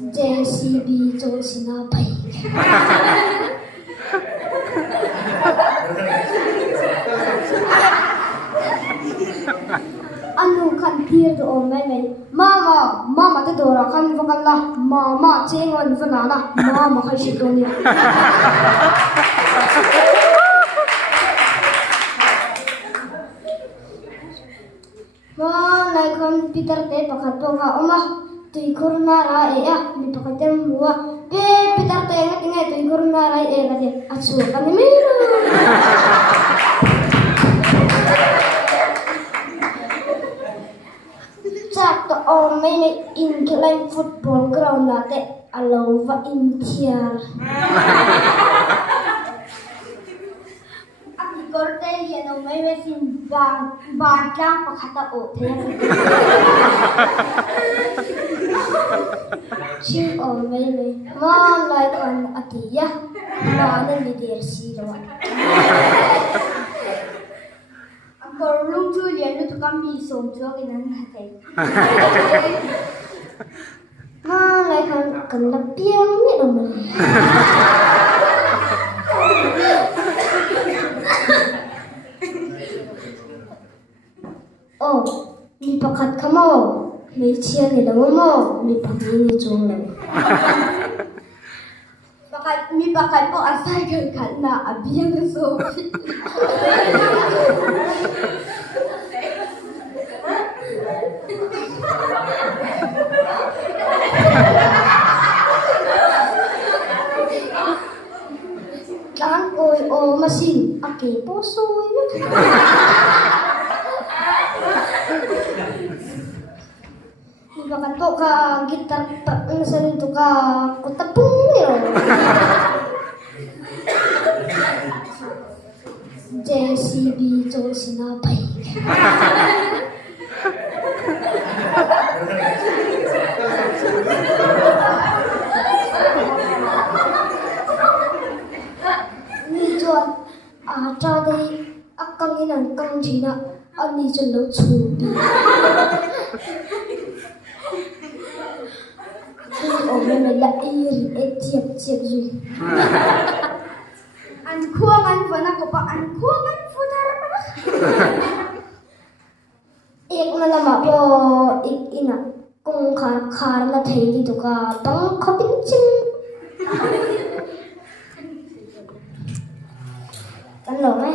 JCB cho sina pai anu kan thir do mai mama te dora kan vakan la mama chengon vanana mama khai shitoni lai kan Peter te pakhat to ka oma tui korna ra e a mi pakatem huwa pe Peter te ngai tui korna ra e ga de achu kan mi chat to om mai in kelai football ground la te alova in thiar korte yeno mai sin ban tlang pakhata o the chim o mai ma lai kan atiya ma na ni der si ro akor lung chu lian lu kam bi som chu ki nan ha te ma lai kan la piang ni ro mai oh, mi pakat kamo, mi chia ni lang mo, mi pangin ni chung lang. Mi pakat po asal kan na abiyang so. Kan oi o masin, aki po so. Bahkan to ka gitar sering to ka kutapung yo. JCB cho sina pai. Ni chuan cha dei akang inang kang thina ani chun lo chu bi. Ông mình là iri chiệp gì ăn khuang ăn vừa na có ăn khuang ăn vừa thara mana ek na lama po ik ina kung khar na thei di to ka bang khopin chin kan lo mai